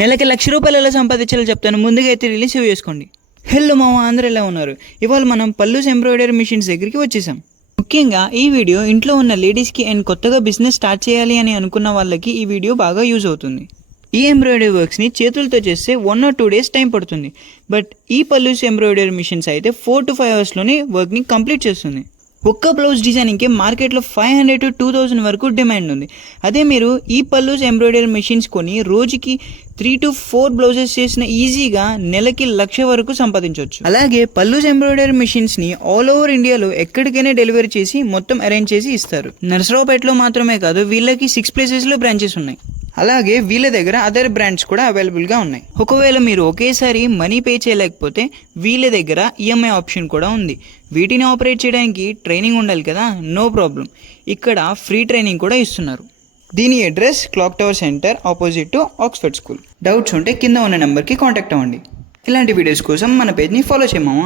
నెలకి ₹1,00,000 ఎలా సంపాదించాలో చెప్తాను. ముందుగా అయితే రిలీజ్ చేసుకోండి. హలో మామ, అందరూ ఎలా ఉన్నారు? ఇవాళ మనం పల్లూస్ ఎంబ్రాయిడరీ మిషన్స్ దగ్గరికి వచ్చేసాం. ముఖ్యంగా ఈ వీడియో ఇంట్లో ఉన్న లేడీస్కి అండ్ కొత్తగా బిజినెస్ స్టార్ట్ చేయాలి అని అనుకున్న వాళ్ళకి ఈ వీడియో బాగా యూజ్ అవుతుంది. ఈ ఎంబ్రాయిడరీ వర్క్స్ని చేతులతో చేస్తే 1 or 2 days టైం పడుతుంది. బట్ ఈ పల్లూస్ ఎంబ్రాయిడరీ మిషన్స్ అయితే 4 to 5 hours వర్క్ని కంప్లీట్ చేస్తుంది. ఒక్క బ్లౌజ్ డిజైనింగ్కి మార్కెట్లో 500 to 2000 వరకు డిమాండ్ ఉంది. అదే మీరు ఈ పల్లూస్ ఎంబ్రాయిడరీ మెషిన్స్ కొని రోజుకి 3 to 4 బ్లౌజెస్ చేసిన ఈజీగా నెలకి 1,00,000 వరకు సంపాదించవచ్చు. అలాగే పల్లూస్ ఎంబ్రాయిడరీ మెషిన్స్ని ఆల్ ఓవర్ ఇండియాలో ఎక్కడికైనా డెలివరీ చేసి మొత్తం అరేంజ్ చేసి ఇస్తారు. నర్సరావుపేటలో మాత్రమే కాదు, వీళ్ళకి 6 places బ్రాంచెస్ ఉన్నాయి. అలాగే వీళ్ళ దగ్గర అదర్ బ్రాండ్స్ కూడా అవైలబుల్గా ఉన్నాయి. ఒకవేళ మీరు ఒకేసారి మనీ పే చేయలేకపోతే వీళ్ళ దగ్గర ఈఎంఐ ఆప్షన్ కూడా ఉంది. వీటిని ఆపరేట్ చేయడానికి ట్రైనింగ్ ఉండాలి కదా, నో ప్రాబ్లం. ఇక్కడ ఫ్రీ ట్రైనింగ్ కూడా ఇస్తున్నారు. దీని address clock tower centre opposite to Oxford school. Doubts ఉంటే కింద ఉన్న నెంబర్కి కాంటాక్ట్ అవ్వండి. ఇలాంటి వీడియోస్ కోసం మన పేజ్ని ఫాలో చేయమా.